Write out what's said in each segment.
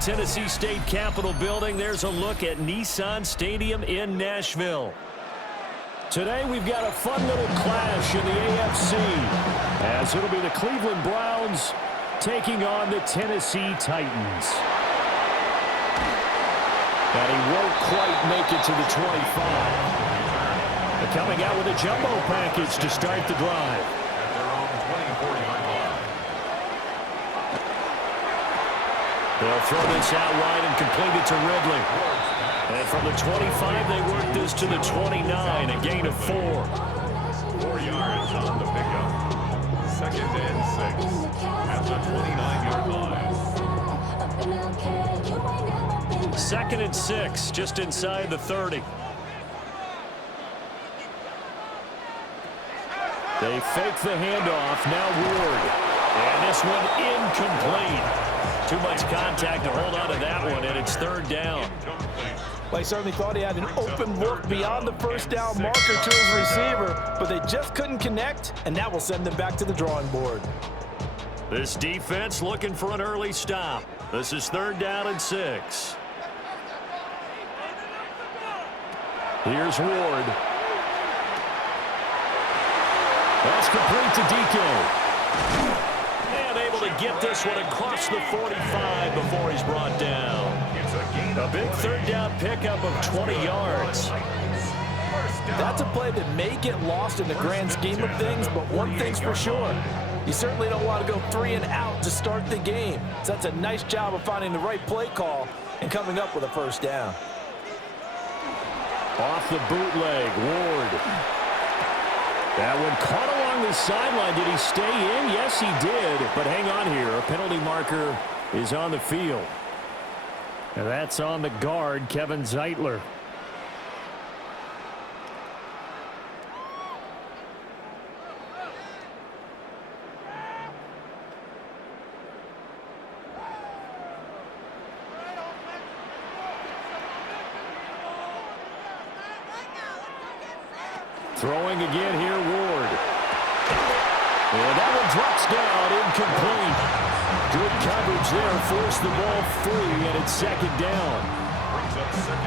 Tennessee State Capitol building. There's a look at Nissan Stadium in Nashville. Today we've got a fun little clash in the AFC, as it'll be the Cleveland Browns taking on the Tennessee Titans. And he won't quite make it to the 25. They're coming out with a jumbo package to start the drive. They'll throw this out wide and complete it to Ridley. And from the 25, they work this to the 29, a gain of 4. 4 yards on the pickup. 2nd and 6 at the 29-yard line. 2nd and 6, just inside the 30. They fake the handoff, now Ward. And this one incomplete. Too much contact to hold on to that one, and it's 3rd down. Well, he certainly thought he had an open look beyond the first down marker to his receiver, but they just couldn't connect, and that will send them back to the drawing board. This defense looking for an early stop. This is 3rd down and 6. Here's Ward. That's complete to DK. And able to get this one across the 45 before he's brought down. A big 3rd down pickup of 20 yards. That's a play that may get lost in the grand scheme of things, but one thing's for sure. You certainly don't want to go 3 and out to start the game. So that's a nice job of finding the right play call and coming up with a 1st down. Off the bootleg, Ward. That one caught along the sideline. Did he stay in? Yes, he did. But hang on here. A penalty marker is on the field. And that's on the guard, Kevin Zeitler. Throwing again here, Ward. And that one drops down, incomplete. Good coverage there, forced the ball free, and it's 2nd down.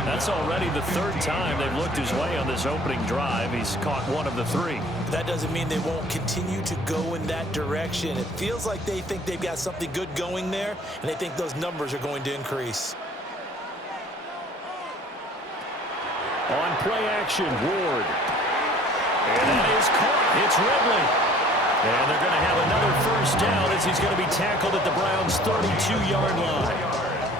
That's already the 3rd time they've looked his way on this opening drive. He's caught 1 of the 3. That doesn't mean they won't continue to go in that direction. It feels like they think they've got something good going there, and they think those numbers are going to increase. On play action, Ward. And that is caught. It's Ridley. And they're going to have another 1st down as he's going to be tackled at the Browns' 32-yard line.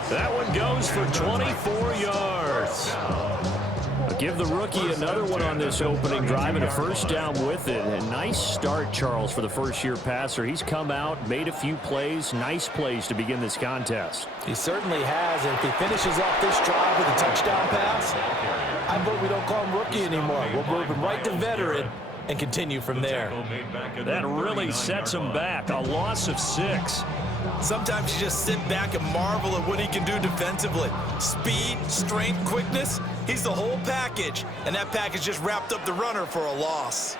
That one goes for 24 yards. I'll give the rookie another one on this opening drive and a 1st down with it. A nice start, Charles, for the first-year passer. He's come out, made a few plays, nice plays to begin this contest. He certainly has, and if he finishes off this drive with a touchdown pass, I vote we don't call him rookie anymore. We'll move him right to veteran and continue from there. That really sets him back. A loss of 6. Sometimes you just sit back and marvel at what he can do defensively. Speed, strength, quickness, he's the whole package. And that package just wrapped up the runner for a loss.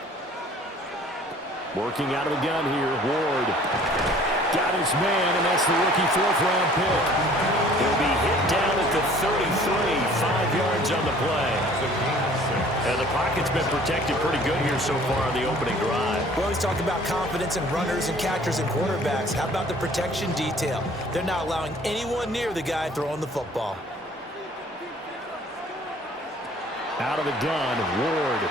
Working out of the gun here, Ward. Got his man, and that's the rookie 4th-round pick. He'll be hit down at the 33, 5 yards on the play. And the pocket's been protected pretty good here so far on the opening drive. We always talk about confidence in runners and catchers and quarterbacks. How about the protection detail? They're not allowing anyone near the guy throwing the football. Out of the gun, Ward.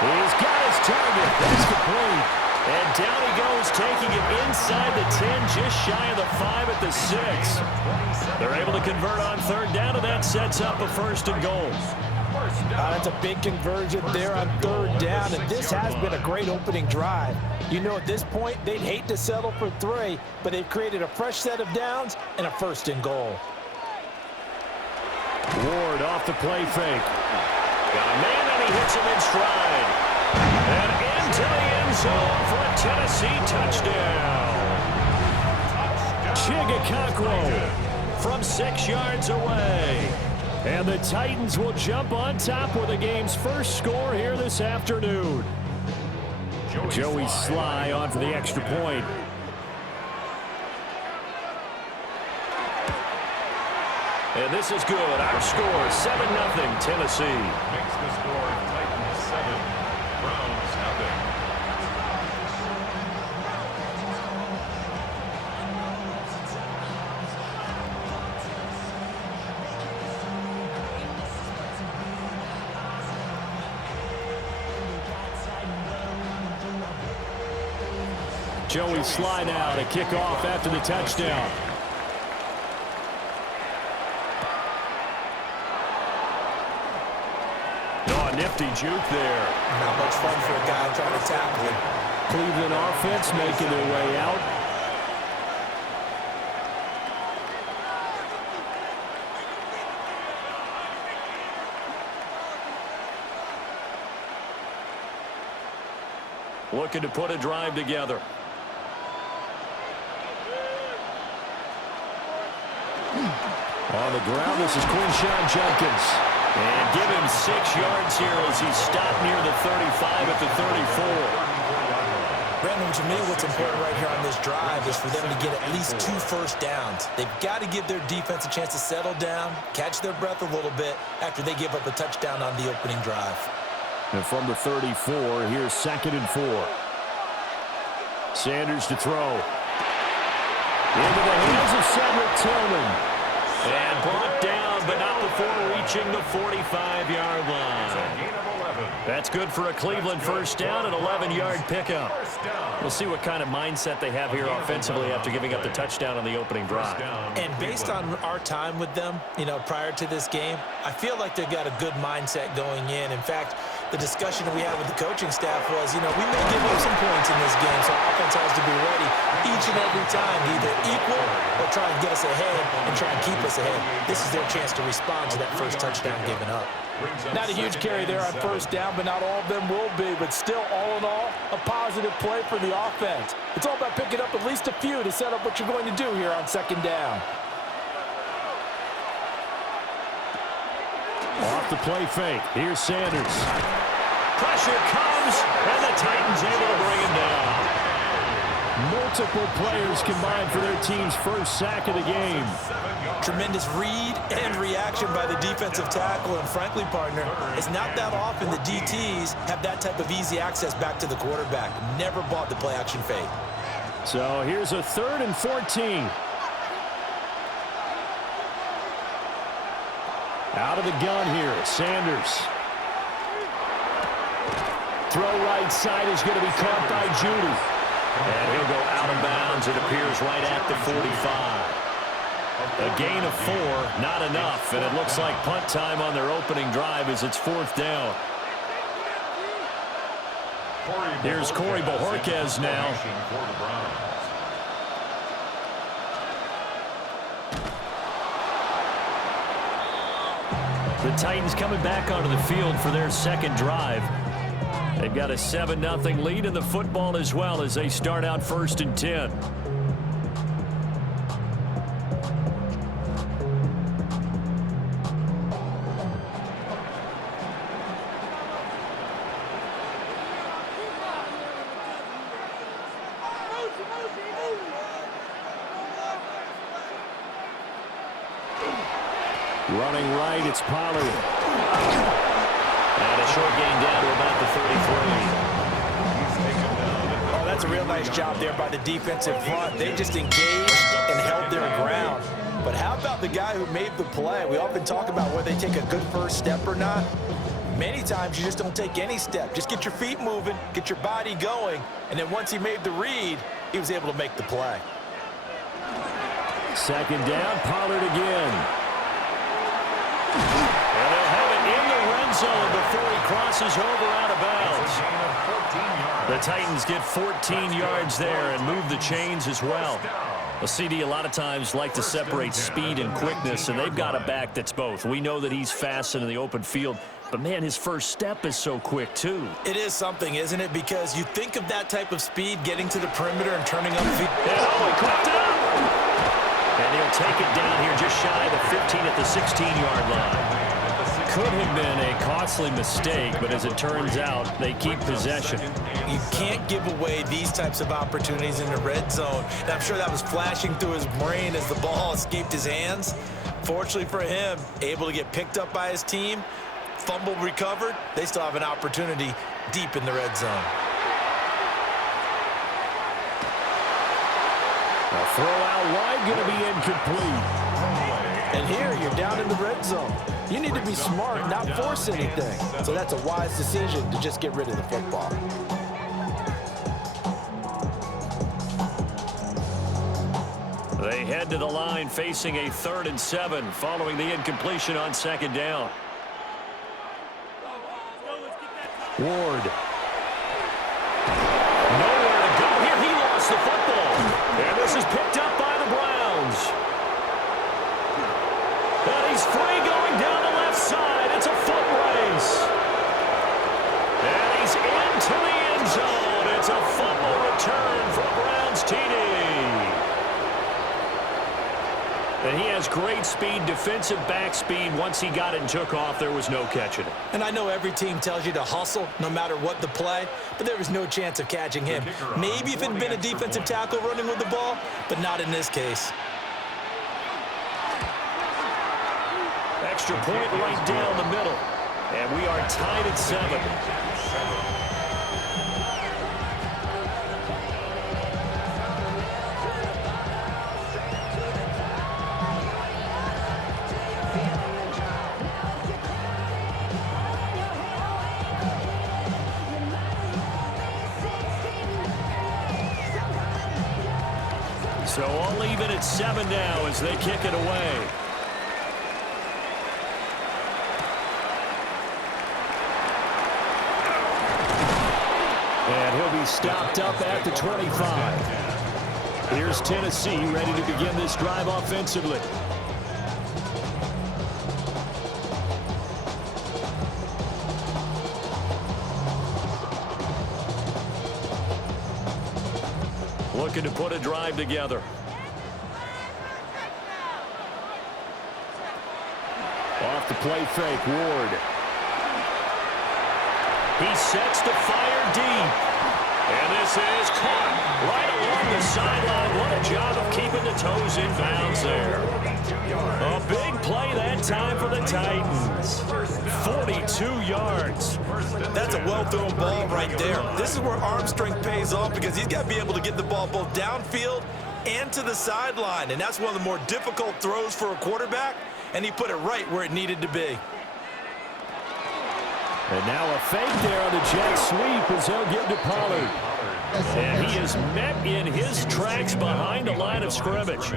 He's got his target. That's complete. And down he goes, taking it inside the 10, just shy of the 5 at the 6. They're able to convert on 3rd down, and that sets up a 1st and goal. That's a big conversion there on 3rd down, and this has been a great opening drive. You know, at this point, they'd hate to settle for 3, but they've created a fresh set of downs and a 1st and goal. Ward off the play fake. Got a man, and he hits him in stride. And into the end zone for a Tennessee touchdown. Chigakakro from 6 yards away. And the Titans will jump on top with the game's first score here this afternoon. Joey Sly on for the extra point. And this is good. Our score, 7-0 Tennessee. Makes the score Titans 7, Browns nothing. Joey slide out, a kickoff after the touchdown. Oh, nifty juke there. Not much fun for a guy trying to tackle him. Cleveland offense making their way out. Looking to put a drive together. On the ground, this is Quinshawn Judkins. And give him 6 yards here as he's stopped near the 35 at the 34. Brandon, to me, what's important right here on this drive is for them to get at least 2 first downs. They've got to give their defense a chance to settle down, catch their breath a little bit after they give up a touchdown on the opening drive. And from the 34, here's 2nd and 4. Sanders to throw. Into the hands of Cedric Tillman. And brought down, but not before reaching the 45-yard line. That's good for a Cleveland first down, an 11-yard pickup. We'll see what kind of mindset they have here offensively after giving up the touchdown on the opening drive. And based on our time with them, prior to this game, I feel like they've got a good mindset going in. In fact, the discussion we had with the coaching staff was, we may give up some points in this game, so offense has to be ready each and every time to either equal or try and get us ahead and try and keep us ahead. This is their chance to respond to that first touchdown given up. Not a huge carry there on first down, but not all of them will be. But still, all in all, a positive play for the offense. It's all about picking up at least a few to set up what you're going to do here on 2nd down. Off the play fake. Here's Sanders. Pressure comes, and the Titans able to bring him down. Multiple players combined for their team's first sack of the game. Tremendous read and reaction by the defensive tackle. And frankly, partner, it's not that often the DTs have that type of easy access back to the quarterback. Never bought the play action fake. So here's a 3rd and 14. Out of the gun here, Sanders. Throw right side is going to be caught by Judy. And he'll go out of bounds. It appears right at the 45. A gain of 4, not enough. And it looks like punt time on their opening drive as it's 4th down. Here's Corey Bojorquez now. The Titans coming back onto the field for their 2nd drive. They've got a 7-0 lead in the football as well as they start out 1st and 10. Running right, it's Pollard. And a short gain down to about the 33. Oh, that's a real nice job there by the defensive front. They just engaged and held their ground. But how about the guy who made the play? We often talk about whether they take a good first step or not. Many times you just don't take any step. Just get your feet moving, get your body going, and then once he made the read, he was able to make the play. 2nd down, Pollard again. And they'll have it in the red zone before he crosses over out of bounds. The Titans get 14 yards there and move the chains as well. A CD a lot of times like to separate speed and quickness, and they've got a back that's both. We know that he's fast in the open field, but, man, his first step is so quick, too. It is something, isn't it? Because you think of that type of speed getting to the perimeter and turning up feet. And, oh, he caught it up! And he'll take it down here just shy of the 15 at the 16-yard line. could have been a costly mistake, but as it turns out, they keep possession. You can't give away these types of opportunities in the red zone. And I'm sure that was flashing through his brain as the ball escaped his hands. Fortunately for him, able to get picked up by his team, fumble recovered. They still have an opportunity deep in the red zone. A throw out wide, going to be incomplete. And here, you're down in the red zone. You need to be smart, not force anything. So that's a wise decision to just get rid of the football. They head to the line facing a 3rd and 7 following the incompletion on 2nd down. Ward. Nowhere to go here. He lost the football. And this is picked up by the Browns. And he's free going down the left side. It's a foot race. And he's into the end zone. It's a fumble return for a Browns TD. And he has great speed, defensive back speed. Once he got it and took off, there was no catching it. And I know every team tells you to hustle no matter what the play, but there was no chance of catching him. Maybe if it had been a defensive tackle running with the ball, but not in this case. Extra point right down the middle. And we are tied at 7. So all even at 7 now as they kick it away. And he'll be stopped up at the 25. Here's Tennessee ready to begin this drive offensively. Looking to put a drive together. Off the play fake, Ward. He sets to fire deep. And this is caught right along the sideline. What a job of keeping the toes in bounds there. A big play that time for the Titans. 42 yards. That's a well-thrown ball right there. This is where arm strength pays off because he's got to be able to get the ball both downfield and to the sideline. And that's one of the more difficult throws for a quarterback. And he put it right where it needed to be. And now a fake there on the jet sweep as he'll give to Pollard. And he is met in his tracks behind the line of scrimmage.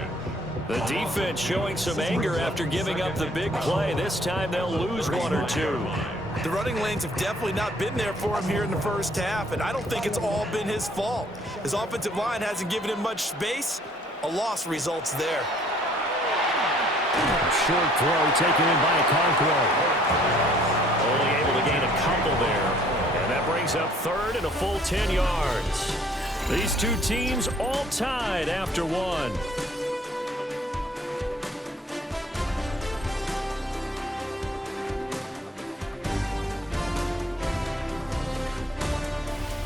The defense showing some anger after giving up the big play. This time they'll lose 1 or 2. The running lanes have definitely not been there for him here in the first half, and I don't think it's all been his fault. His offensive line hasn't given him much space. A loss results there. Short throw taken in by Okonkwo. Only able to gain a couple there. And that brings up 3rd and a full 10 yards. These two teams all tied after 1.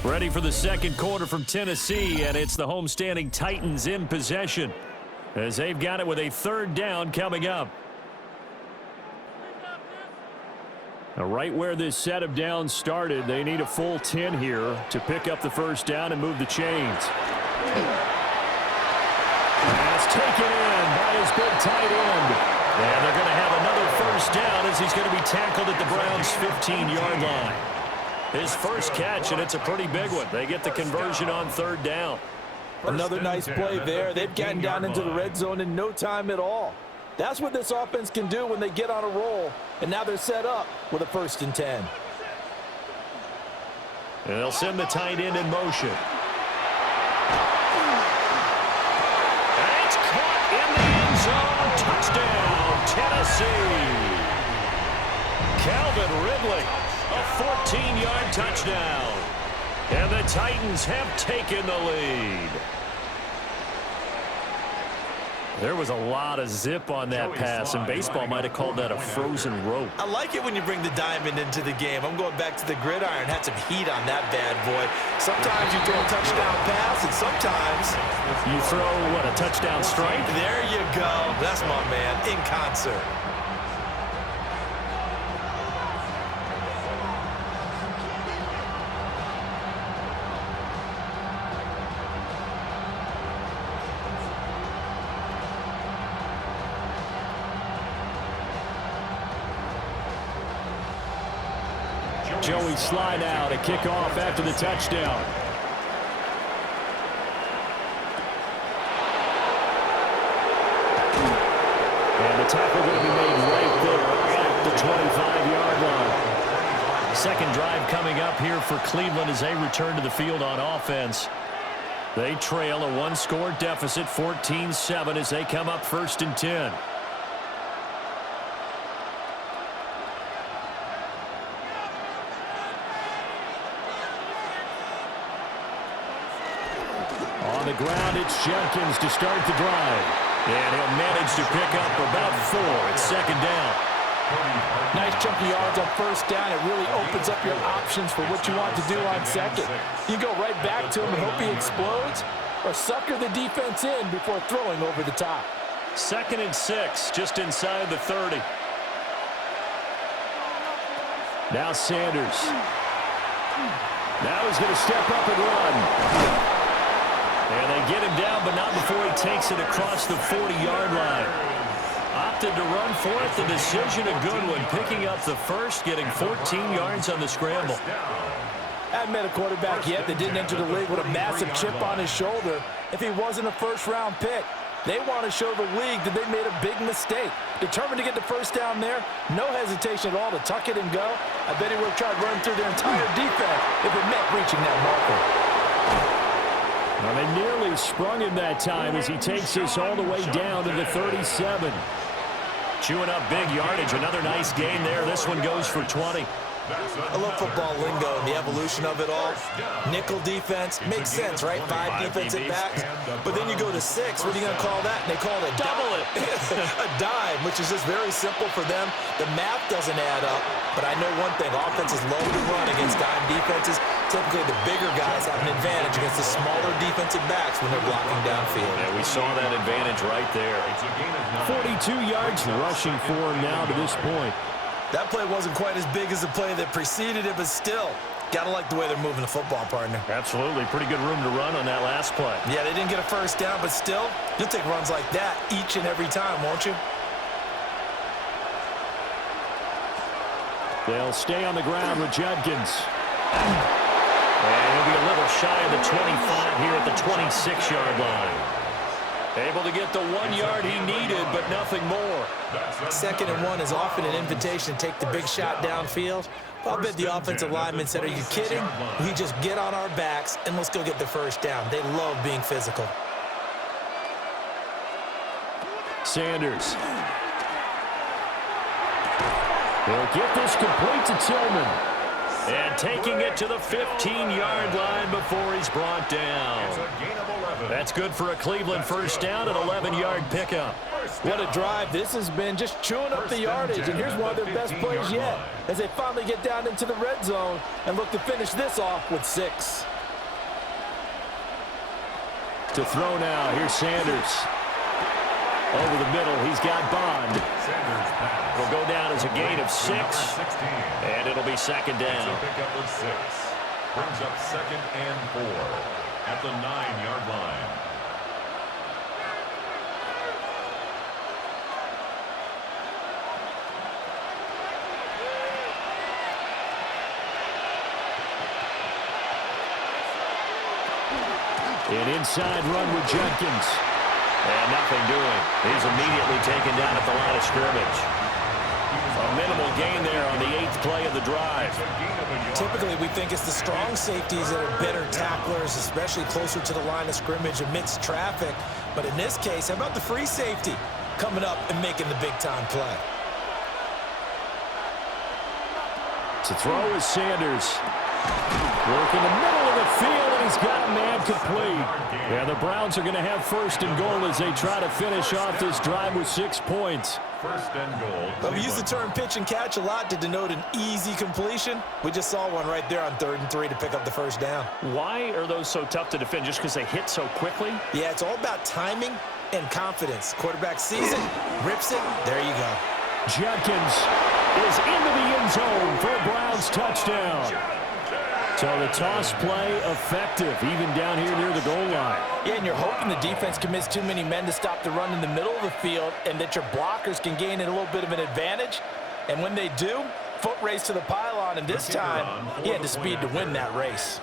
Ready for the second quarter from Tennessee, and it's the homestanding Titans in possession as they've got it with a 3rd down coming up. Now, right where this set of downs started, they need a full 10 here to pick up the 1st down and move the chains. That's taken in by his big tight end. And they're going to have another 1st down as he's going to be tackled at the Browns' 15-yard line. His first catch, and it's a pretty big one. They get the conversion on 3rd down. Another nice play there. They've gotten down into the red zone in no time at all. That's what this offense can do when they get on a roll. And now they're set up with a 1st and 10. And they'll send the tight end in motion. And it's caught in the end zone. Touchdown, Tennessee. Calvin Ridley, a 14-yard touchdown. And the Titans have taken the lead. There was a lot of zip on that pass, and baseball might have called that a frozen rope. I like it when you bring the diamond into the game. I'm going back to the gridiron. Had some heat on that bad boy. Sometimes you throw a touchdown pass, and sometimes you throw, what, a touchdown strike? There you go. That's my man, in concert. Joey slide out, a kickoff after the touchdown. And the tackle going to be made right there at the 25-yard line. Second drive coming up here for Cleveland as they return to the field on offense. They trail a one-score deficit, 14-7, as they come up 1st and 10. On the ground, it's Jenkins to start the drive. And he'll manage to pick up about 4. It's 2nd down. Nice chunky yards on 1st down. It really opens up your options for what you want to do on 2nd. You go right back to him and hope he explodes, or sucker the defense in before throwing over the top. 2nd and 6, just inside the 30. Now Sanders. Now he's going to step up and run. And they get him down, but not before he takes it across the 40-yard line. Opted to run for it. The decision a good one. Picking up the first, getting 14 yards on the scramble. I haven't met a quarterback yet that didn't enter the league with a massive chip on his shoulder if he wasn't a first-round pick. They want to show the league that they made a big mistake. Determined to get the first down there, no hesitation at all to tuck it and go. I bet he would have tried running through their entire defense if it meant reaching that marker. Well, they nearly sprung him that time as he takes us all the way down to the 37. Chewing up big yardage. Another nice gain there. This one goes for 20. I love football lingo and the evolution of it all. Nickel defense makes sense, right? 5 defensive backs. But then you go to 6. What are you going to call that? And they call it a double it. A dime, which is just very simple for them. The math doesn't add up. But I know one thing. Offenses love to run against dime defenses. Typically, the bigger guys have an advantage against the smaller defensive backs when they're blocking downfield. Yeah, we saw that advantage right there. 42 yards rushing for him now to this point. That play wasn't quite as big as the play that preceded it, but still, got to like the way they're moving the football, partner. Absolutely. Pretty good room to run on that last play. Yeah, they didn't get a first down, but still, you'll take runs like that each and every time, won't you? They'll stay on the ground with Judkins. And he'll be a little shy of the 25 here at the 26-yard line. Able to get the 1 yard he needed, but nothing more. 2nd and 1 is often an invitation to take the big shot downfield. But I bet the offensive lineman said, are you kidding? We just get on our backs and let's go get the first down. They love being physical. Sanders. He'll get this complete to Tillman. And taking it to the 15-yard line before he's brought down. That's good for a Cleveland first down, an 11-yard pickup. What a drive. This has been just chewing up the yardage, and here's one of their best plays yet as they finally get down into the red zone and look to finish this off with 6. To throw now, here's Sanders. Over the middle, he's got Bond. Will go down as a gain of 6, and it'll be 2nd down. Pickup of 6 brings up 2nd and 4 at the 9-yard line. An inside run with Jenkins. And nothing doing. He's immediately taken down at the line of scrimmage. A minimal gain there on the 8th play of the drive. Typically, we think it's the strong safeties that are better tacklers, especially closer to the line of scrimmage amidst traffic. But in this case, how about the free safety coming up and making the big-time play? To throw is Sanders. Working the middle of the field, and he's got a man complete. Yeah, the Browns are going to have first and goal as they try to finish off this drive with 6 points. First and goal. But we use the term pitch and catch a lot to denote an easy completion. We just saw one right there on 3rd and 3 to pick up the first down. Why are those so tough to defend? Just because they hit so quickly? Yeah, it's all about timing and confidence. Quarterback sees it, rips it, there you go. Judkins is into the end zone for a Browns touchdown. So the toss play effective, even down here near the goal line. Yeah, and you're hoping the defense commits too many men to stop the run in the middle of the field and that your blockers can gain a little bit of an advantage. And when they do, foot race to the pylon, and this time he had the speed to win that race.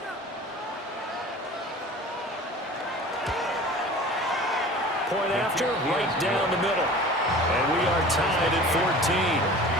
Point after, right down the middle. And we are tied at 14.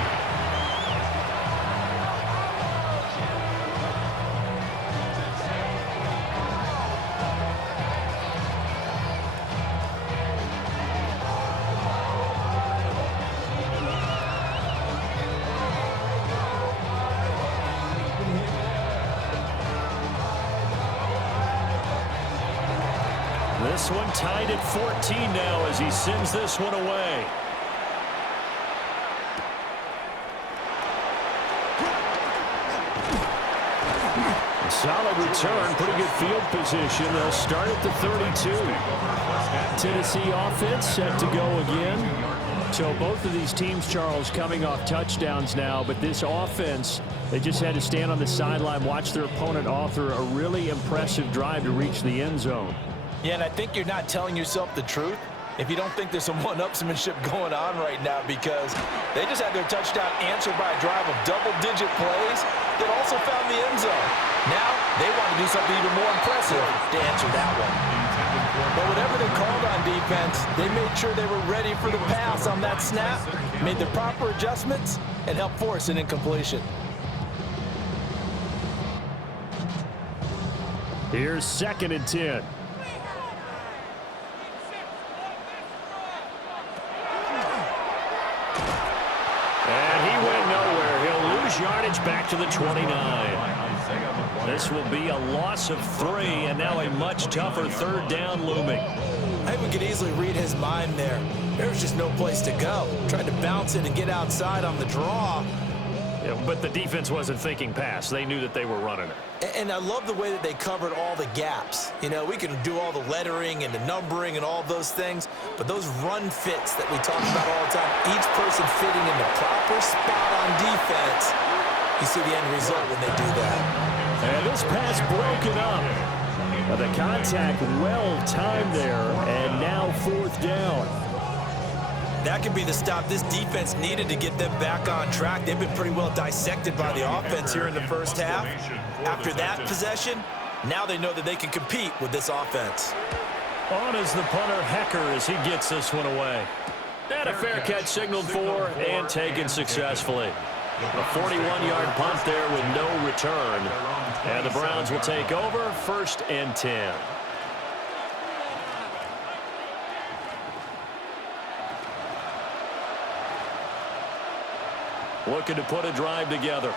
This one tied at 14 now as he sends this one away. Solid return, pretty good field position. They'll start at the 32. Tennessee offense set to go again. So both of these teams, Charles, coming off touchdowns now, but this offense, they just had to stand on the sideline, watch their opponent author a really impressive drive to reach the end zone. Yeah, and I think you're not telling yourself the truth if you don't think there's some one-upsmanship going on right now, because they just had their touchdown answered by a drive of double-digit plays that also found the end zone. Now they want to do something even more impressive to answer that one. But whatever they called on defense, they made sure they were ready for the pass on that snap, made the proper adjustments, and helped force an incompletion. Here's 2nd and 10. And he went nowhere. He'll lose yardage back to the 29. This will be a loss of 3, and now a much tougher 3rd down looming. I think we could easily read his mind there. There was just no place to go. Tried to bounce it and get outside on the draw. Yeah, but the defense wasn't thinking pass. They knew that they were running it. And I love the way that they covered all the gaps. You know, we can do all the lettering and the numbering and all those things, but those run fits that we talk about all the time, each person fitting in the proper spot on defense, you see the end result when they do that. And this pass broken up. But the contact well timed there, and now 4th down. That could be the stop this defense needed to get them back on track. They've been pretty well dissected by the offense here in the first half. After that possession, now they know that they can compete with this offense. On is the punter, Hecker, as he gets this one away. And a fair catch signaled for and taken successfully. A 41-yard punt there with no return. And the Browns will take over 1st and 10. Looking to put a drive together.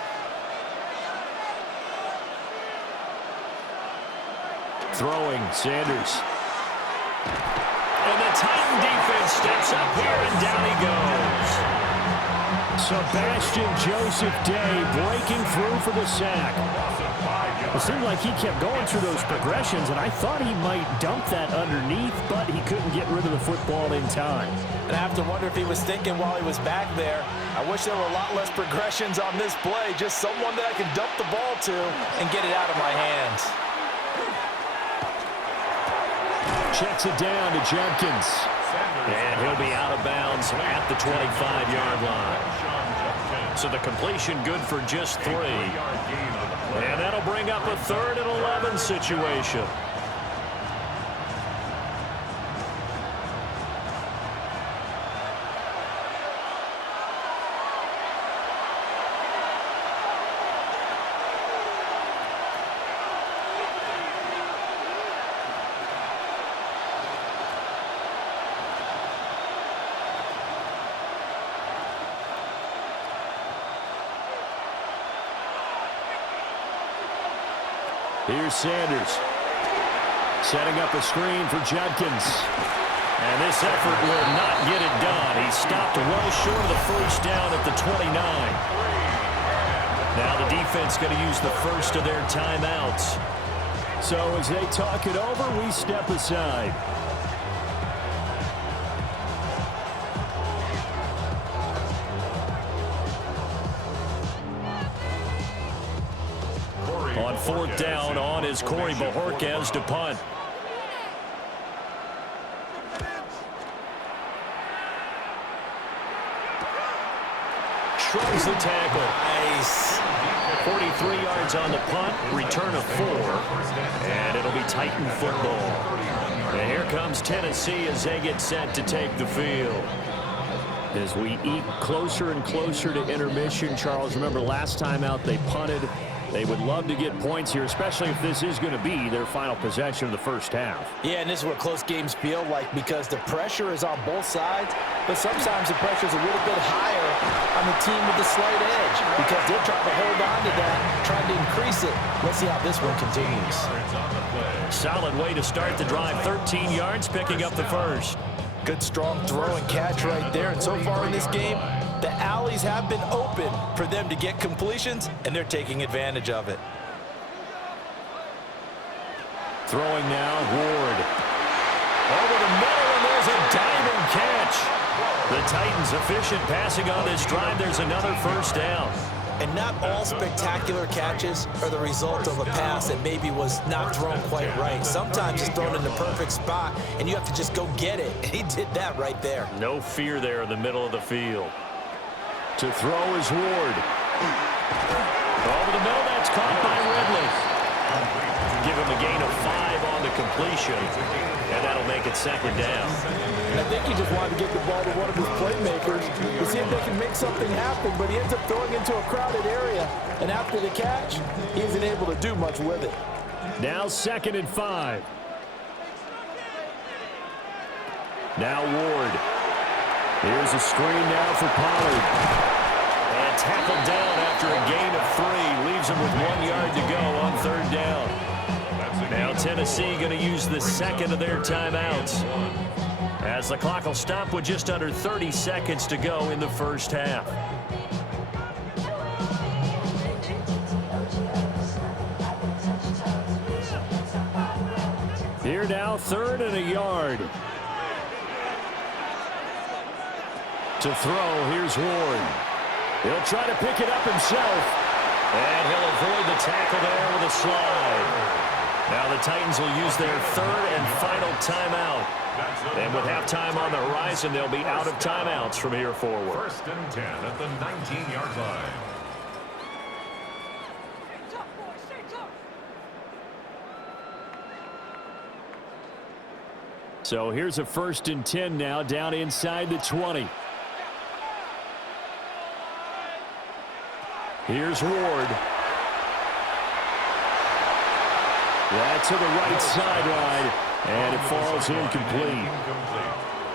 Throwing, Sanders. And the Titan defense steps up here, and down he goes. Sebastian Joseph Day breaking through for the sack. It seemed like he kept going through those progressions, and I thought he might dump that underneath, but he couldn't get rid of the football in time. And I have to wonder if he was thinking while he was back there, I wish there were a lot less progressions on this play, just someone that I can dump the ball to and get it out of my hands. Checks it down to Judkins. And he'll be out of bounds at the 25-yard line. So the completion good for just 3. And that'll bring up a 3rd and 11 situation. Here's Sanders. Setting up a screen for Judkins. And this effort will not get it done. He stopped well short of the first down at the 29. Now the defense going to use the first of their timeouts. So as they talk it over, we step aside. On fourth down, on is Corey Bojorquez to punt. Shrugs the tackle. Nice. 43 yards on the punt, return of 4, and it'll be Titan football. And here comes Tennessee as they get set to take the field. As we eke closer and closer to intermission, Charles, remember last time out they punted. They would love to get points here, especially if this is going to be their final possession of the first half. Yeah, and this is what close games feel like because the pressure is on both sides, but sometimes the pressure is a little bit higher on the team with the slight edge because they're trying to hold on to that, trying to increase it. Let's see how this one continues. Solid way to start the drive, 13 yards, picking up the first. Good, strong throw and catch right there, and so far in this game, the alleys have been open for them to get completions, and they're taking advantage of it. Throwing now, Ward. Over the middle, and there's a diving catch. The Titans efficient passing on this drive. There's another first down. And not all spectacular catches are the result of a pass that maybe was not thrown quite right. Sometimes it's thrown in the perfect spot, and you have to just go get it. And he did that right there. No fear there in the middle of the field. To throw is Ward. Over the middle, that's caught by Ridley. Give him a gain of 5 on the completion, and that'll make it second down. And I think he just wanted to get the ball to one of his playmakers to see if they can make something happen, but he ends up throwing into a crowded area, and after the catch, he isn't able to do much with it. Now 2nd and 5. Now Ward. Here's a screen now for Pollard. And tackled down after a gain of 3. Leaves him with 1 yard to go on 3rd down. Now Tennessee going to use the second of their timeouts, as the clock will stop with just under 30 seconds to go in the first half. Here now, 3rd and a yard. To throw, here's Ward. He'll try to pick it up himself, and he'll avoid the tackle there with a slide. Now the Titans will use their 3rd and final timeout. And with halftime on the horizon, they'll be out of timeouts from here forward. 1st and 10 at the 19-yard line. So here's a 1st and 10 now, down inside the 20. Here's Ward. That's to the right sideline, and it falls incomplete.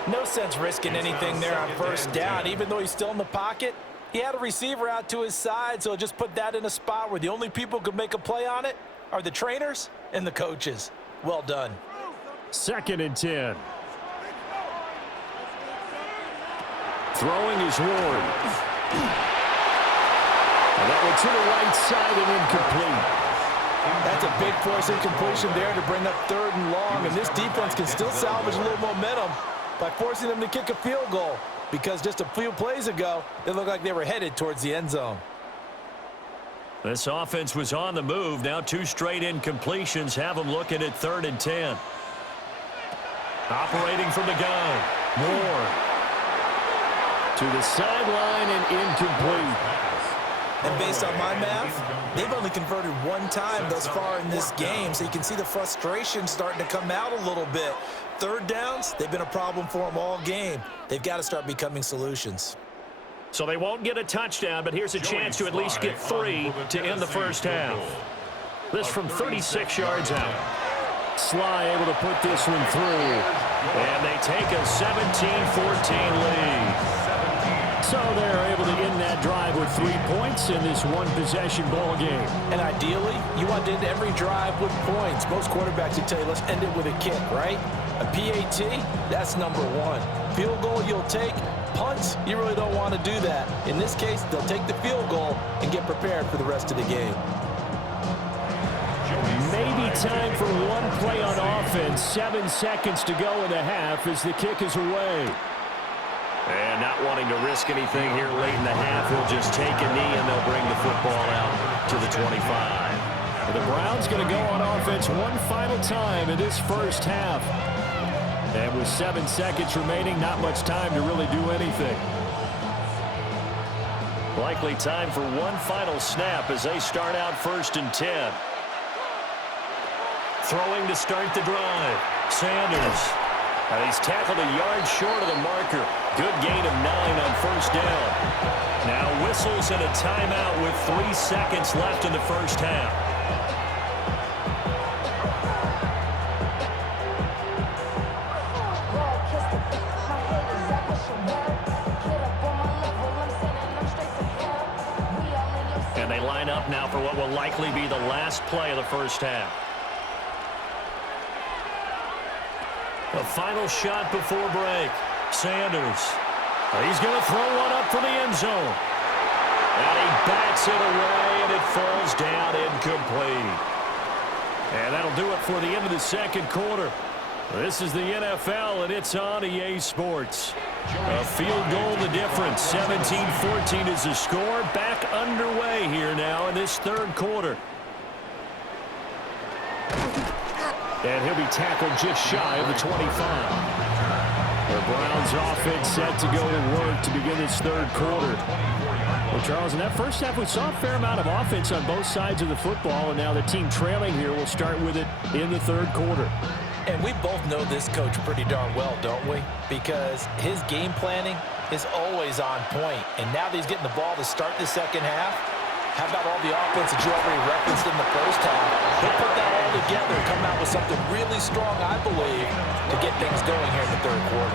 No sense risking anything there on 1st down. Even though he's still in the pocket, he had a receiver out to his side, so just put that in a spot where the only people who can make a play on it are the trainers and the coaches. Well done. 2nd and 10. Throwing is Ward. And that one to the right side and incomplete. That's a big force incompletion there to bring up 3rd and long, and this defense can still salvage a little momentum by forcing them to kick a field goal, because just a few plays ago, they looked like they were headed towards the end zone. This offense was on the move. Now 2 straight incompletions have them looking at 3rd and 10. Operating from the gun. Moore. To the sideline and incomplete. And based on my math, they've only converted 1 time thus far in this game, so you can see the frustration starting to come out a little bit. 3rd downs, they've been a problem for them all game. They've got to start becoming solutions. So they won't get a touchdown, but here's a chance to at least get 3 to end the first half. This from 36 yards out. Sly able to put this one through, and they take a 17-14 lead. So they're able to end that drive with 3 points in this one-possession ball game. And ideally, you want to end every drive with points. Most quarterbacks would tell you, let's end it with a kick, right? A PAT, that's number one. Field goal you'll take. Punts, you really don't want to do that. In this case, they'll take the field goal and get prepared for the rest of the game. Maybe time for one play on offense. 7 seconds to go in the half as the kick is away. And not wanting to risk anything here late in the half, he'll just take a knee and they'll bring the football out to the 25. The Browns going to go on offense one final time in this first half. And with 7 seconds remaining, not much time to really do anything. Likely time for one final snap as they start out 1st and 10. Throwing to start the drive. Sanders. And he's tackled a yard short of the marker. Good gain of 9 on 1st down. Now whistles and a timeout with 3 seconds left in the first half. And they line up now for what will likely be the last play of the first half. The final shot before break. Sanders. He's going to throw one up for the end zone. And he bats it away, and it falls down incomplete. And that'll do it for the end of the second quarter. This is the NFL, and it's on EA Sports. A field goal the difference. 17-14 is the score. Back underway here now in this third quarter. And he'll be tackled just shy of the 25. The Browns offense set to go to work to begin this third quarter. Well, Charles, in that first half, we saw a fair amount of offense on both sides of the football, and now the team trailing here will start with it in the third quarter. And we both know this coach pretty darn well, don't we? Because his game planning is always on point. And now that he's getting the ball to start the second half, how about all the offense that you already referenced in the first half? He'll put that all together and come out with something really strong, I believe, to get things going here in the third quarter.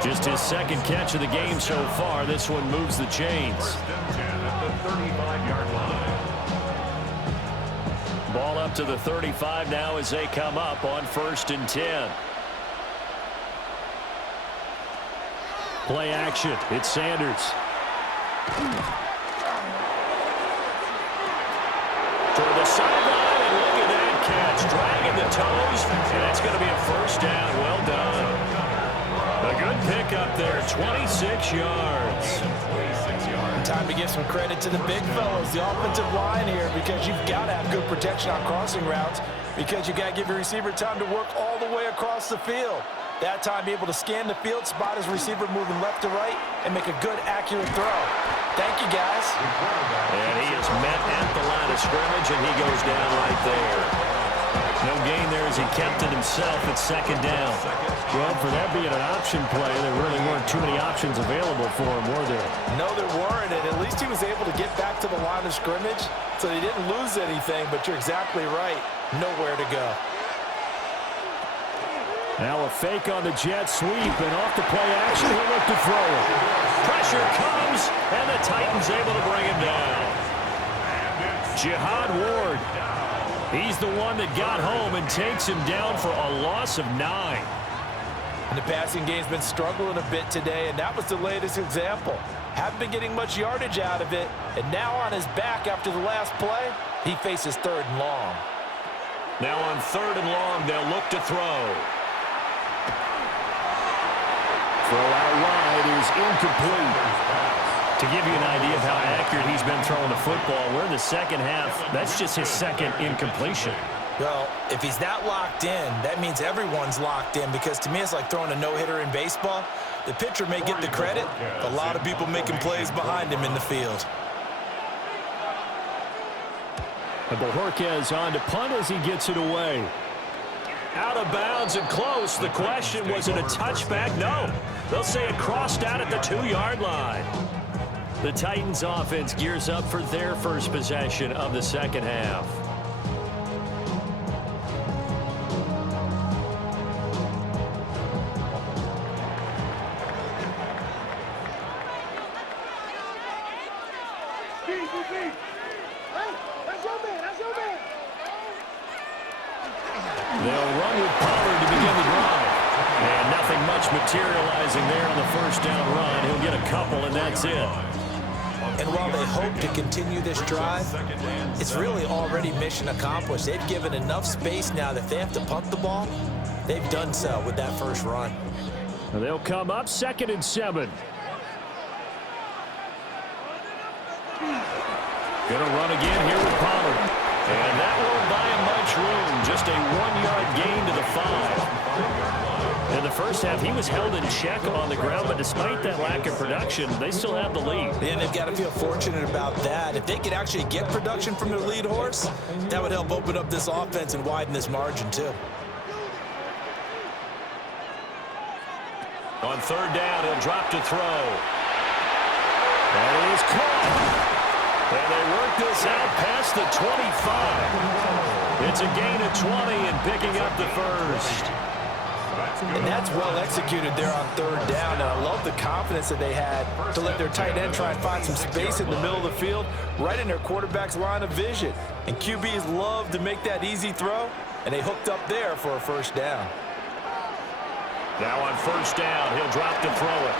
Just his second catch of the game so far. This one moves the chains. Ball up to the 35 now as they come up on 1st and 10. Play action. It's Sanders. Toward the sideline, and look at that catch. Dragging the toes, and that's going to be a first down. Well done. A good pickup there, 26 yards. Time to give some credit to the big fellas, the offensive line here, because you've got to have good protection on crossing routes, because you got to give your receiver time to work all the way across the field. That time, be able to scan the field, spot his receiver moving left to right, and make a good, accurate throw. Thank you, guys. And he is met at the line of scrimmage, and he goes down right there. No gain there as he kept it himself at 2nd down. Well, for that being an option play, there really weren't too many options available for him, were there? No, there weren't, and at least he was able to get back to the line of scrimmage, so he didn't lose anything, but you're exactly right. Nowhere to go. Now a fake on the jet sweep, and off the play action, he'll look to throw it. Pressure comes, and the Titans able to bring him down. Jihad Ward. He's the one that got home and takes him down for a loss of 9. And the passing game's been struggling a bit today, and that was the latest example. Haven't been getting much yardage out of it, and now on his back after the last play, he faces 3rd and long. Now on 3rd and long, they'll look to throw. Throw out wide is incomplete. To give you an idea of how accurate he's been throwing the football, we're in the second half. That's just his second incompletion. Well, if he's that locked in, that means everyone's locked in, because to me it's like throwing a no-hitter in baseball. The pitcher may get the credit, but a lot of people making plays behind him in the field. And Bojorquez on to punt as he gets it away. Out of bounds and close. The question, was it a touchback? No. They'll say it crossed out at the 2-yard line. The Titans offense gears up for their first possession of the second half. materializing there on the first down run. He'll get a couple, and that's it. And while they hope to continue this drive, it's really already mission accomplished. They've given enough space now that if they have to punt the ball, they've done so with that first run. They'll come up 2nd and 7. Going to run again here with Pollard. And that won't buy him much room. Just a 1-yard gain to the 5. In the first half, he was held in check on the ground, but despite that lack of production, they still have the lead. And they've got to feel fortunate about that. If they could actually get production from their lead horse, that would help open up this offense and widen this margin too. On 3rd down, he'll drop to throw. That is caught. And they work this out past the 25. It's a gain of 20 and picking up the first. And that's well executed there on 3rd down. And I love the confidence that they had to let their tight end try and find some space in the middle of the field, right in their quarterback's line of vision. And QBs love to make that easy throw, and they hooked up there for a first down. Now on 1st down, he'll drop to throw it.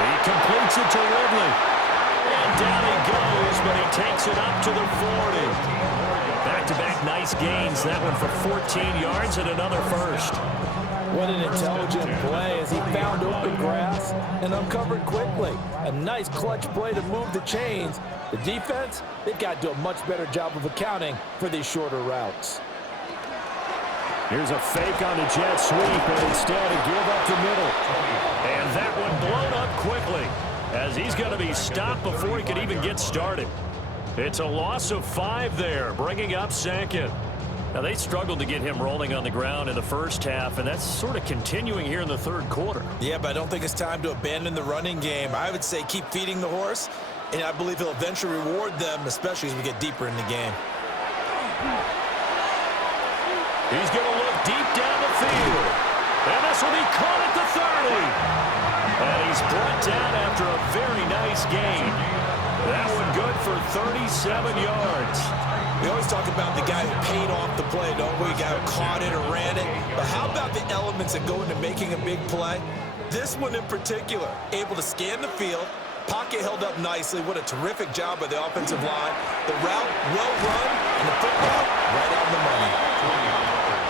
He completes it to Ridley. And down he goes, but he takes it up to the 40. Back-to-back nice gains. That one for 14 yards and another first. What an intelligent play as he found open grass and uncovered quickly. A nice clutch play to move the chains. The defense, they've got to do a much better job of accounting for these shorter routes. Here's a fake on the jet sweep, and instead a give up the middle. And that one blown up quickly as he's going to be stopped before he could even get started. It's a loss of 5 there, bringing up 2nd. Now, they struggled to get him rolling on the ground in the first half, and that's sort of continuing here in the 3rd quarter. Yeah, but I don't think it's time to abandon the running game. I would say keep feeding the horse, and I believe he'll eventually reward them, especially as we get deeper in the game. He's going to look deep down the field. And this will be caught at the 30. And he's brought down after a very nice gain. That one good for 37 yards. We always talk about the guy who paid off the play, don't we? The guy who caught it or ran it. But how about the elements that go into making a big play? This one in particular, able to scan the field, pocket held up nicely. What a terrific job by the offensive line. The route well run, and the football right on the money.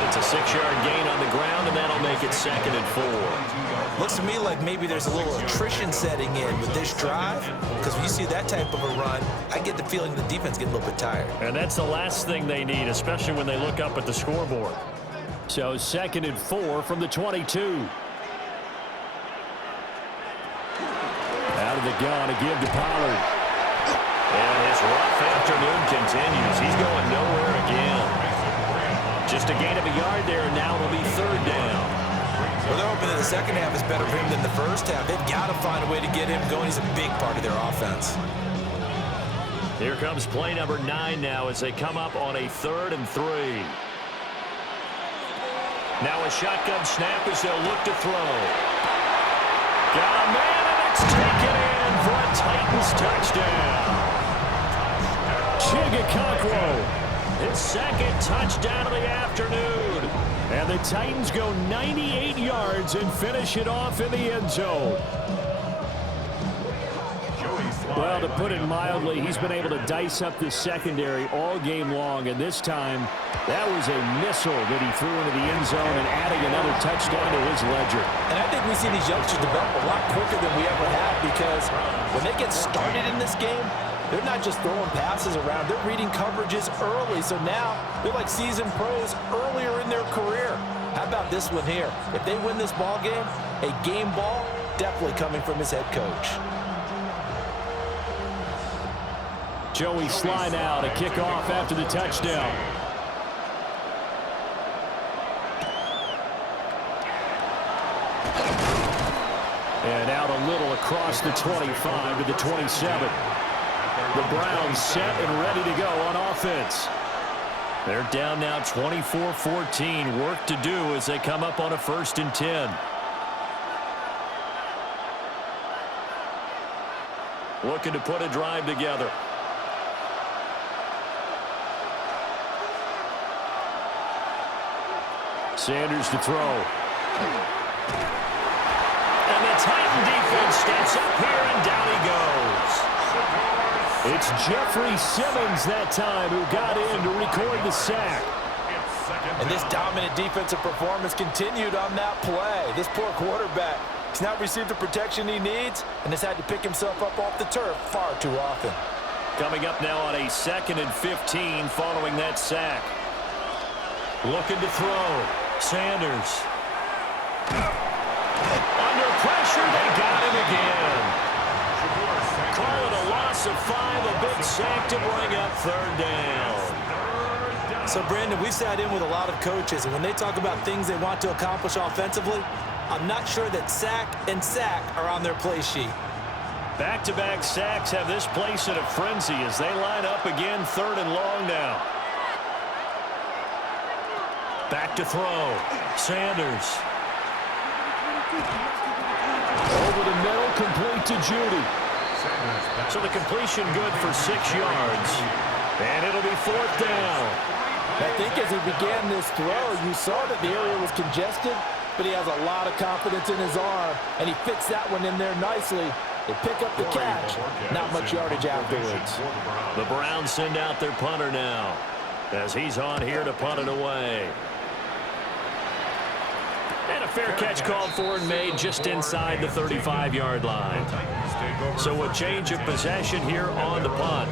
It's a 6-yard gain on the ground, and that'll make it 2nd and 4. Looks to me like maybe there's a little attrition setting in with this drive, because when you see that type of a run, I get the feeling the defense getting a little bit tired. And that's the last thing they need, especially when they look up at the scoreboard. So 2nd and 4 from the 22. Out of the gun, a give to Pollard. And his rough afternoon continues. He's going nowhere again. Just a gain of a yard there, and now it'll be 3rd down. Well, they're hoping that the second half is better for him than the first half. They've got to find a way to get him going. He's a big part of their offense. Here comes play number 9 now as they come up on a 3rd and 3. Now a shotgun snap as they'll look to throw. Got a man, and it's taken in for a Titans touchdown. Chigakonkwo. His 2nd touchdown of the afternoon. And the Titans go 98 yards and finish it off in the end zone. Well, to put it mildly, he's been able to dice up the secondary all game long. And this time, that was a missile that he threw into the end zone and adding another touchdown to his ledger. And I think we see these youngsters develop a lot quicker than we ever have, because when they get started in this game, they're not just throwing passes around. They're reading coverages early. So now they're like seasoned pros earlier in their career. How about this one here? If they win this ball game, a game ball definitely coming from his head coach. Joey Sly now to kick off after the touchdown. And out a little across the 25 to the 27. The Browns set and ready to go on offense. They're down now 24-14. Work to do as they come up on a 1st and 10. Looking to put a drive together. Sanders to throw. And the Titan defense steps up here, and down he goes. It's Jeffrey Simmons that time who got in to record the sack. And this dominant defensive performance continued on that play. This poor quarterback has not received the protection he needs and has had to pick himself up off the turf far too often. Coming up now on a 2nd and 15 following that sack. Looking to throw. Sanders. Under pressure, they got him again. Call it a loss of 5, a big sack to bring up 3rd down. So, Brandon, we've sat in with a lot of coaches, and when they talk about things they want to accomplish offensively, I'm not sure that sack and sack are on their play sheet. Back-to-back sacks have this place in a frenzy as they line up again 3rd and long now. Back to throw. Sanders. Over the middle, complete to Judy. So the completion good for 6 yards. And it'll be 4th down. I think as he began this throw, you saw that the area was congested, but he has a lot of confidence in his arm, and he fits that one in there nicely. They pick up the catch. Not much yardage afterwards. The Browns send out their punter now as he's on here to punt it away. And a fair catch called for and made just inside the 35-yard line. So a change of possession here on the punt.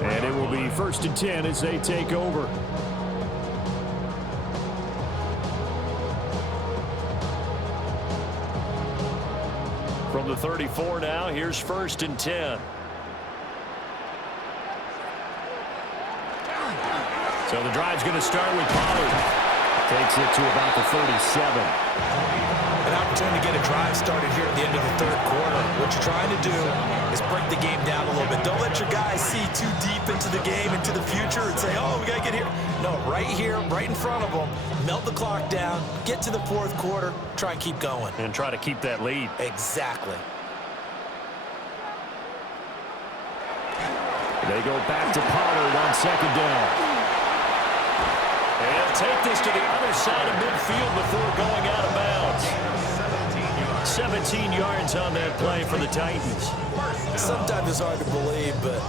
And it will be 1st and 10 as they take over. From the 34 now, here's 1st and 10. So the drive's going to start with Pollard. Takes it to about the 37. An opportunity to get a drive started here at the end of the 3rd quarter. What you're trying to do is break the game down a little bit. Don't let your guys see too deep into the game, into the future, and say, oh, we got to get here. No, right here, right in front of them, melt the clock down, get to the 4th quarter, try and keep going. And try to keep that lead. Exactly. They go back to Pollard on 2nd down. And take this to the other side of midfield before going out of bounds. 17 yards on that play for the Titans. Sometimes it's hard to believe, but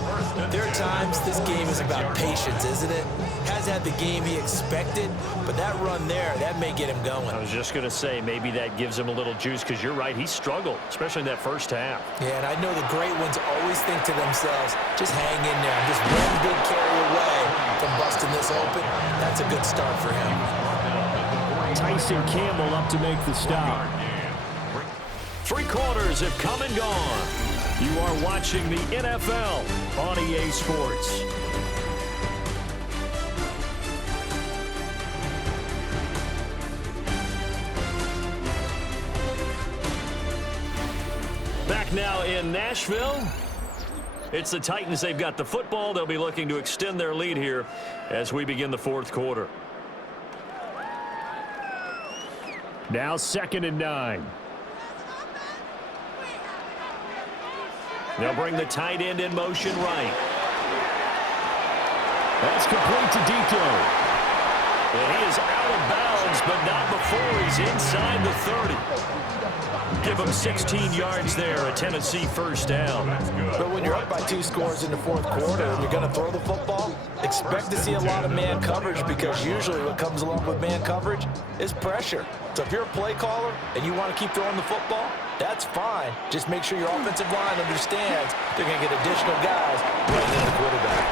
there are times this game is about patience, isn't it? Has had the game he expected, but that run there, that may get him going. I was just going to say, maybe that gives him a little juice, because you're right, he struggled, especially in that first half. Yeah, and I know the great ones always think to themselves, just hang in there. I'm just one big carry away from busting this open. That's a good start for him. Tyson Campbell up to make the stop. 3 quarters have come and gone. You are watching the NFL on EA Sports. Back now in Nashville. It's the Titans. They've got the football. They'll be looking to extend their lead here as we begin the 4th quarter. Now 2nd and 9. They'll bring the tight end in motion right. That's complete to Deco. And he is out of bounds, but not before he's inside the 30. Give him 16 yards there, a Tennessee 1st down. But when you're up by 2 scores in the 4th quarter and you're going to throw the football, expect to see a lot of man coverage, because usually what comes along with man coverage is pressure. So if you're a play caller and you want to keep throwing the football, that's fine. Just make sure your offensive line understands they're going to get additional guys right in the quarterback.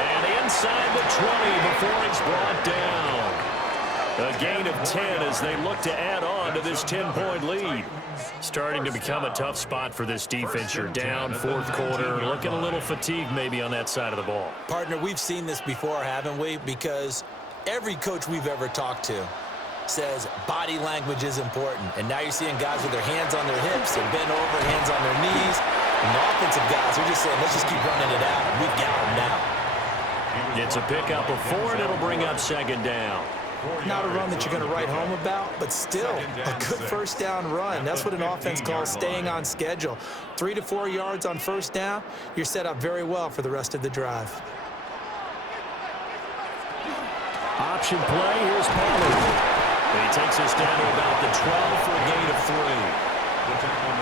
And inside the 20 before he's brought down. A gain of 10 as they look to add on to this 10-point lead. Starting to become a tough spot for this defense. You're down 4th quarter, looking a little fatigued maybe on that side of the ball. Partner, we've seen this before, haven't we? Because every coach we've ever talked to says body language is important. And now you're seeing guys with their hands on their hips and bent over, hands on their knees. And the offensive guys are just saying, let's just keep running it out. We've got them now. It's a pickup of 4, and it'll bring up 2nd down. Not a run that you're going to write home about, but still a good 1st down run. That's what an offense calls staying on schedule. 3 to 4 yards on 1st down, you're set up very well for the rest of the drive. Option play, here's Pollard. And he takes us down to about the 12 for a gain of 3.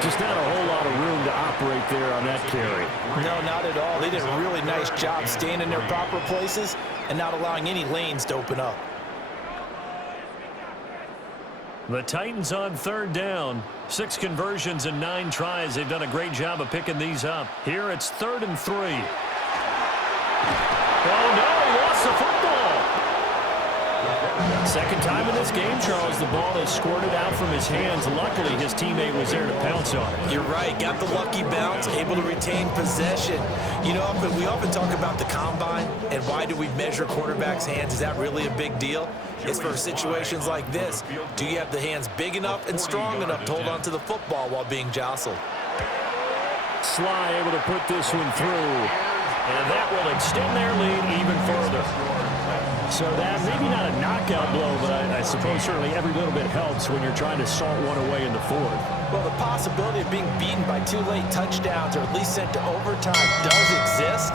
Just not a whole lot of room to operate there on that carry. No, not at all. They did a really nice job staying in their proper places and not allowing any lanes to open up. The Titans on 3rd down. 6 conversions and 9 tries. They've done a great job of picking these up. Here it's 3rd and 3. Oh, no, he lost the football. Second time in this game, Charles, the ball is squirted out from his hands. Luckily, his teammate was there to pounce on it. You're right. Got the lucky bounce, able to retain possession. You know, we often talk about the combine and why do we measure quarterbacks' hands? Is that really a big deal? It's for situations like this. Do you have the hands big enough and strong enough to hold on to the football while being jostled? Sly able to put this one through. And that will extend their lead even further. So that, maybe not a knockout blow, but I suppose certainly every little bit helps when you're trying to salt one away in the 4th. Well, the possibility of being beaten by 2 late touchdowns or at least sent to overtime does exist.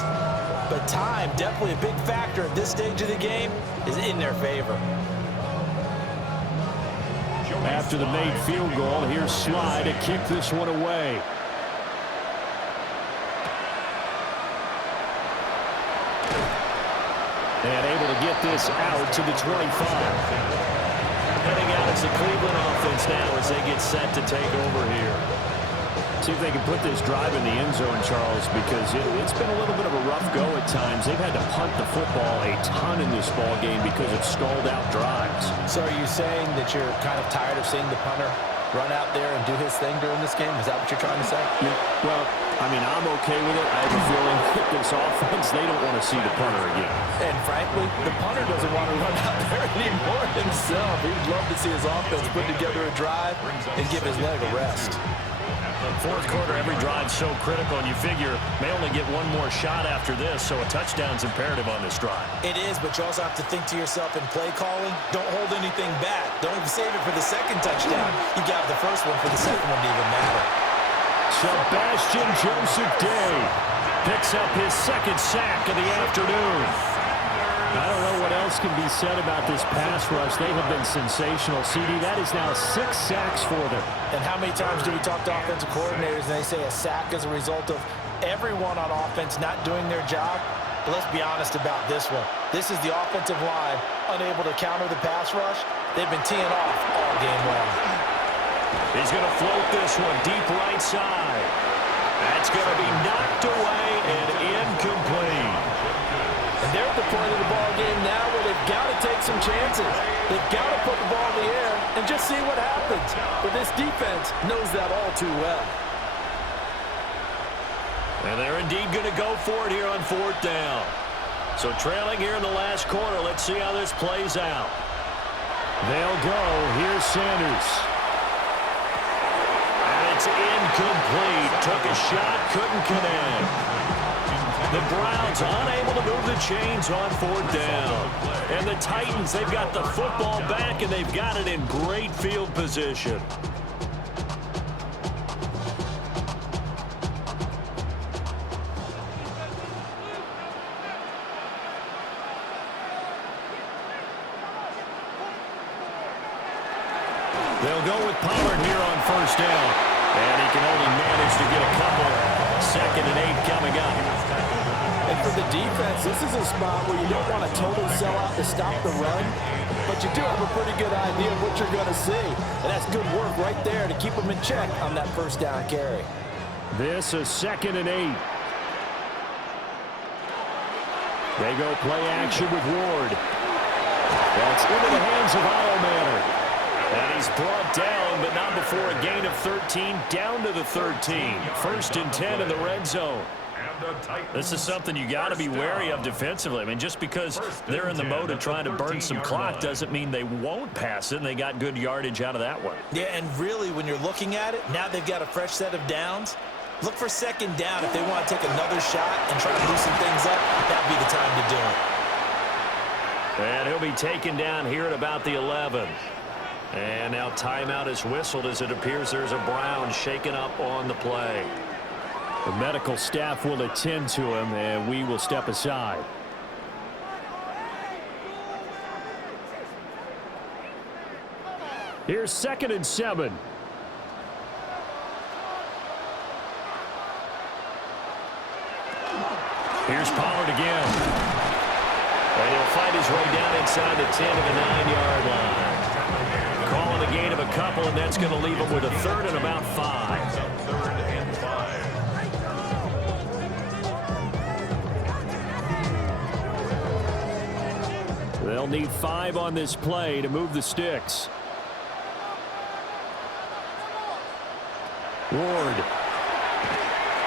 But time, definitely a big factor at this stage of the game, is in their favor. After the made field goal, here's Sly to kick this one away. And able to get this out to the 25. Heading out is the Cleveland offense now as they get set to take over here. See if they can put this drive in the end zone, Charles, because it's been a little bit of a rough go at times. They've had to punt the football a ton in this ball game because of stalled out drives. So are you saying that you're kind of tired of seeing the punter run out there and do his thing during this game? Is that what you're trying to say? Yeah, well, I mean, I'm okay with it. I have a feeling that this offense, they don't want to see the punter again. And frankly, the punter doesn't want to run out there anymore himself. He'd love to see his offense put together a drive and give his leg a rest. 4th quarter, every drive's so critical, and you figure may only get one more shot after this, so a touchdown's imperative on this drive. It is, but you also have to think to yourself in play calling, don't hold anything back. Don't save it for the second touchdown. You got the first one for the second one to even matter. Sebastian Joseph Day picks up his 2nd sack of the afternoon. I don't know what else can be said about this pass rush. They have been sensational. CD, that is now 6 sacks for them. And how many times do we talk to offensive coordinators and they say a sack is a result of everyone on offense not doing their job? But let's be honest about this one. This is the offensive line unable to counter the pass rush. They've been teeing off all game long. He's going to float this one deep right side. That's going to be knocked away and incomplete. And they're at the point of the ball game now where they've got to take some chances. They've got to put the ball in the air and just see what happens. But this defense knows that all too well. And they're indeed going to go for it here on 4th down. So trailing here in the last quarter, let's see how this plays out. They'll go. Here's Sanders. And it's incomplete. Took a shot, couldn't connect. The Browns unable to move the chains on 4th down. And the Titans, they've got the football back, and they've got it in great field position. They'll go with Pollard here on 1st down. And he can only manage to get a couple. 2nd and 8 coming up. And for the defense, this is a spot where you don't want to totally sell out to stop the run, but you do have a pretty good idea of what you're going to see. And that's good work right there to keep them in check on that 1st down carry. This is 2nd and 8. They go play action with Ward. That's into the hands of Manor. And he's brought down, but not before a gain of 13, down to the 13. 1st and 10 in the red zone. This is something you got to be wary of defensively. I mean, just because they're in the mode of trying to burn some clock doesn't mean they won't pass it, and they got good yardage out of that one. Yeah, and really, when you're looking at it, now they've got a fresh set of downs. Look for 2nd down if they want to take another shot and try to loosen things up. That'd be the time to do it. And he'll be taken down here at about the 11. And now timeout is whistled as it appears there's a Brown shaken up on the play. The medical staff will attend to him, and we will step aside. Here's 2nd and 7. Here's Pollard again. And he'll fight his way down inside the 10 to the 9-yard line. Calling a gain of a couple, and that's going to leave him with a 3rd and about 5. 3rd and 5. They'll need 5 on this play to move the sticks. Ward.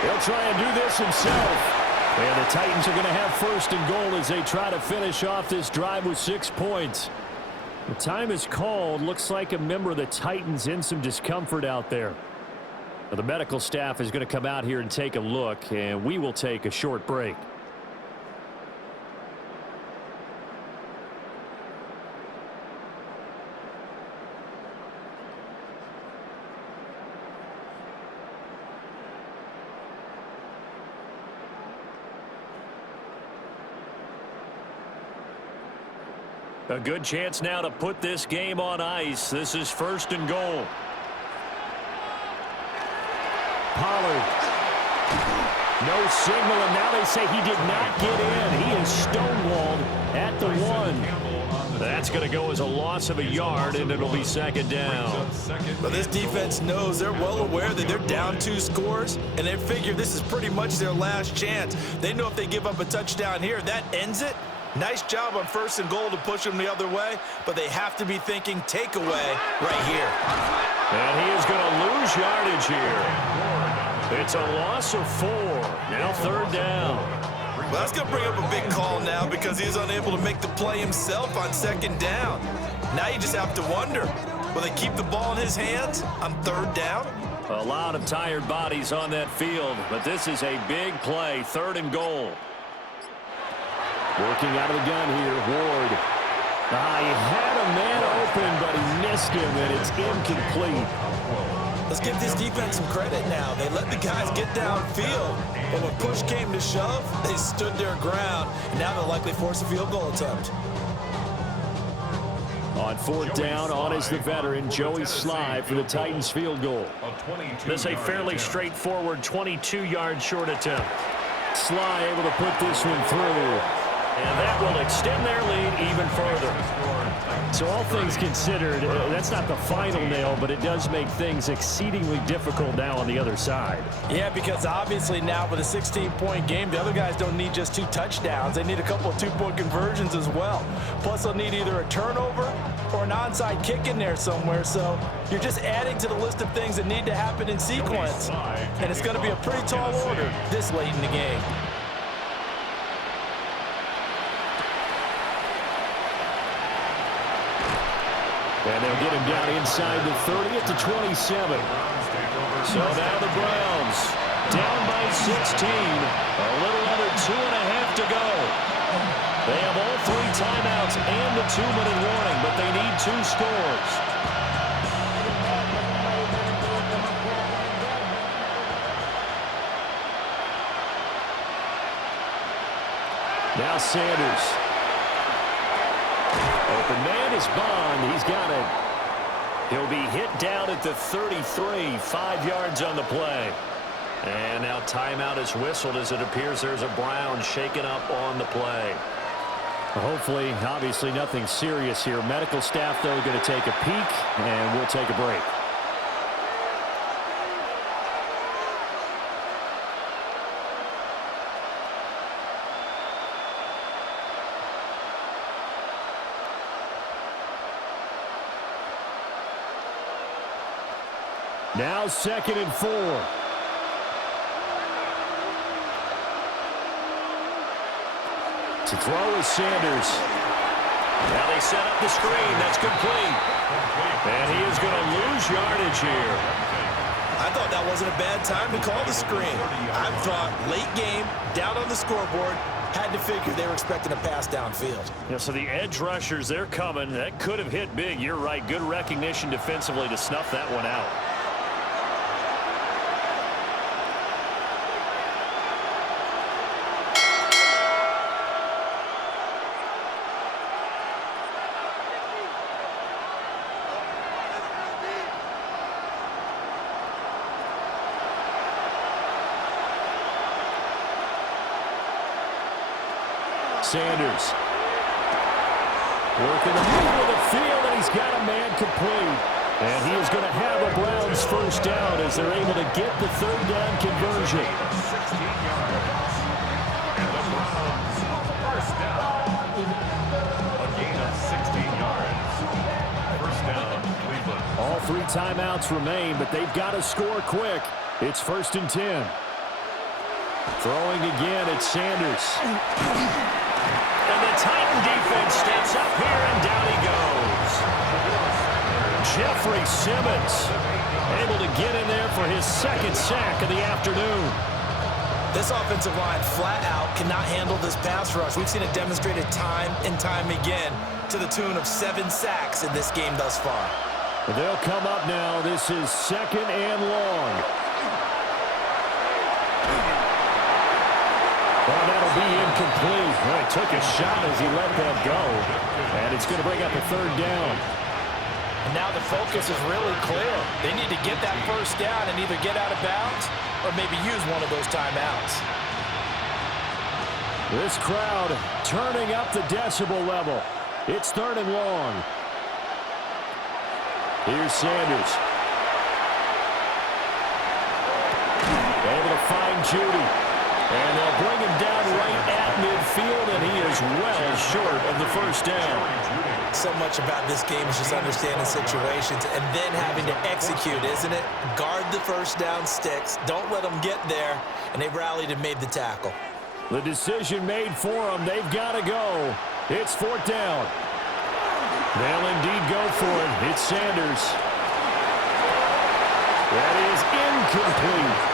He'll try and do this himself. And the Titans are going to have 1st and goal as they try to finish off this drive with 6 points. The time is called. Looks like a member of the Titans in some discomfort out there. Now, the medical staff is going to come out here and take a look, and we will take a short break. A good chance now to put this game on ice. This is 1st and goal. Pollard. No signal, and now they say he did not get in. He is stonewalled at the 1. That's going to go as a loss of a yard, and it'll be 2nd down. But this defense knows, they're well aware that they're down 2 scores, and they figure this is pretty much their last chance. They know if they give up a touchdown here, that ends it. Nice job on 1st and goal to push them the other way, but they have to be thinking takeaway right here. And he is going to lose yardage here. It's a loss of 4. Now 3rd down. Well, that's going to bring up a big call now because he's unable to make the play himself on 2nd down. Now you just have to wonder, will they keep the ball in his hands on 3rd down? A lot of tired bodies on that field, but this is a big play. 3rd and goal. Working out of the gun here, Ward. He had a man open, but he missed him, and it's incomplete. Let's give this defense some credit now. They let the guys get downfield, but when push came to shove, they stood their ground, and now they'll likely force a field goal attempt. On 4th down, on is the veteran, Joey Sly, for the Titans field goal. This is a fairly straightforward 22-yard short attempt. Sly able to put this one through. And that will extend their lead even further. So all things considered, that's not the final nail, but it does make things exceedingly difficult now on the other side. Yeah, because obviously now with a 16-point game, the other guys don't need just 2 touchdowns. They need a couple of 2-point conversions as well. Plus, they'll need either a turnover or an onside kick in there somewhere. So you're just adding to the list of things that need to happen in sequence. And it's going to be a pretty tall order this late in the game. And they'll get him down inside the 30 at the 27. So now the Browns down by 16. A little under 2.5 to go. They have all 3 timeouts and the 2-minute warning, but they need 2 scores. Now Sanders. Open man is Bond. He's got it. He'll be hit down at the 33. 5 yards on the play. And now timeout is whistled as it appears there's a Brown shaken up on the play. Hopefully, obviously nothing serious here. Medical staff, though, going to take a peek, and we'll take a break. Now 2nd and 4. To throw is Sanders. Now they set up the screen. That's complete. And he is going to lose yardage here. I thought that wasn't a bad time to call the screen. I thought late game, down on the scoreboard, had to figure they were expecting a pass downfield. Yeah, so the edge rushers, they're coming. That could have hit big. You're right. Good recognition defensively to snuff that one out. Sanders. Working the middle of the field, and he's got a man complete. And he is going to have a Browns first down as they're able to get the third down conversion. 16 yards. And the Browns first down. A gain of 16 yards. First down, Cleveland. All 3 timeouts remain, but they've got to score quick. It's 1st and 10. Throwing again, it's Sanders. And the Titan defense steps up here, and down he goes. Jeffrey Simmons able to get in there for his 2nd sack of the afternoon. This offensive line flat out cannot handle this pass rush. We've seen it demonstrated time and time again to the tune of 7 sacks in this game thus far. They'll come up now. This is 2nd and long. Well, that'll be incomplete. Well, he took a shot as he let that go. And it's going to bring up a 3rd down. And now the focus is really clear. They need to get that first down and either get out of bounds or maybe use one of those timeouts. This crowd turning up the decibel level. It's 3rd and long. Here's Sanders. Able to find Judy. And they'll bring him down right at midfield, and he is well short of the first down. So much about this game is just understanding situations and then having to execute, isn't it? Guard the first down sticks. Don't let them get there. And they rallied and made the tackle. The decision made for them. They've got to go. It's 4th down. They'll indeed go for it. It's Sanders. That is incomplete.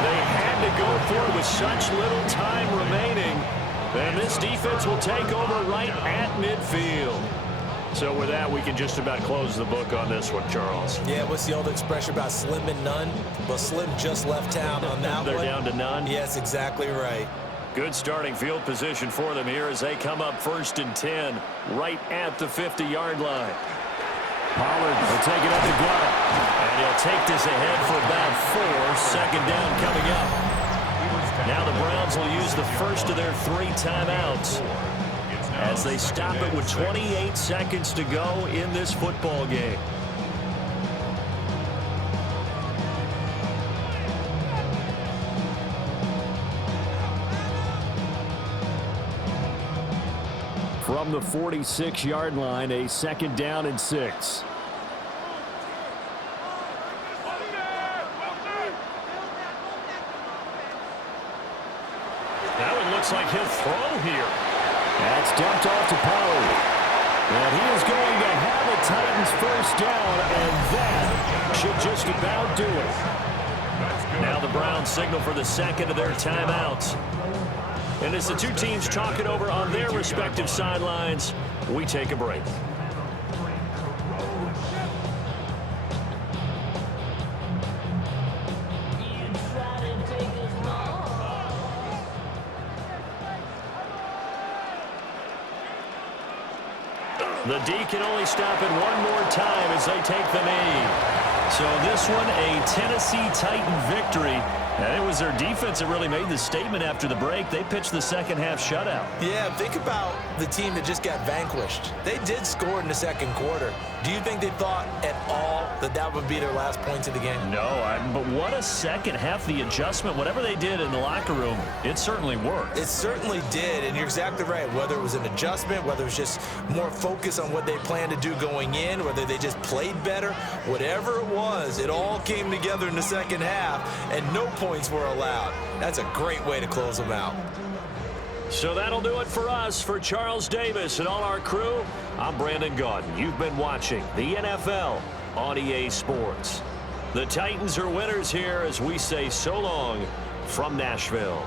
They had to go for it with such little time remaining. And this defense will take over right at midfield. So with that, we can just about close the book on this one, Charles. Yeah, what's the old expression about slim and none? Well, Slim just left town on that They're one. down to none? Yes, exactly right. Good starting field position for them here as they come up 1st and 10 right at the 50-yard line. Pollard will take it up the gut. And he'll take this ahead for about 4. 2nd down coming up. Now the Browns will use the first of their 3 timeouts as they stop it with 28 seconds to go in this football game. From the 46-yard line, a 2nd down and 6. Looks like he'll throw here. That's dumped off to Pollard. And he is going to have a Titans first down, and that should just about do it. Now the Browns signal for the 2nd of their timeouts. And as the 2 teams talk it over on their respective sidelines, we take a break. The D can only stop it one more time as they take the knee. So this one, a Tennessee Titan victory. And it was their defense that really made the statement after the break. They pitched the 2nd half shutout. Yeah, think about the team that just got vanquished. They did score in the 2nd quarter. Do you think they thought at all that that would be their last points of the game? No, but what a 2nd half. The adjustment, whatever they did in the locker room, it certainly worked. It certainly did, and you're exactly right. Whether it was an adjustment, whether it was just more focus on what they planned to do going in, whether they just played better, whatever it was, it all came together in the 2nd half, and no points were allowed. That's a great way to close them out. So that'll do it for us. For Charles Davis and all our crew, I'm Brandon Gaudin. You've been watching the NFL on EA Sports. The Titans are winners here as we say so long from Nashville.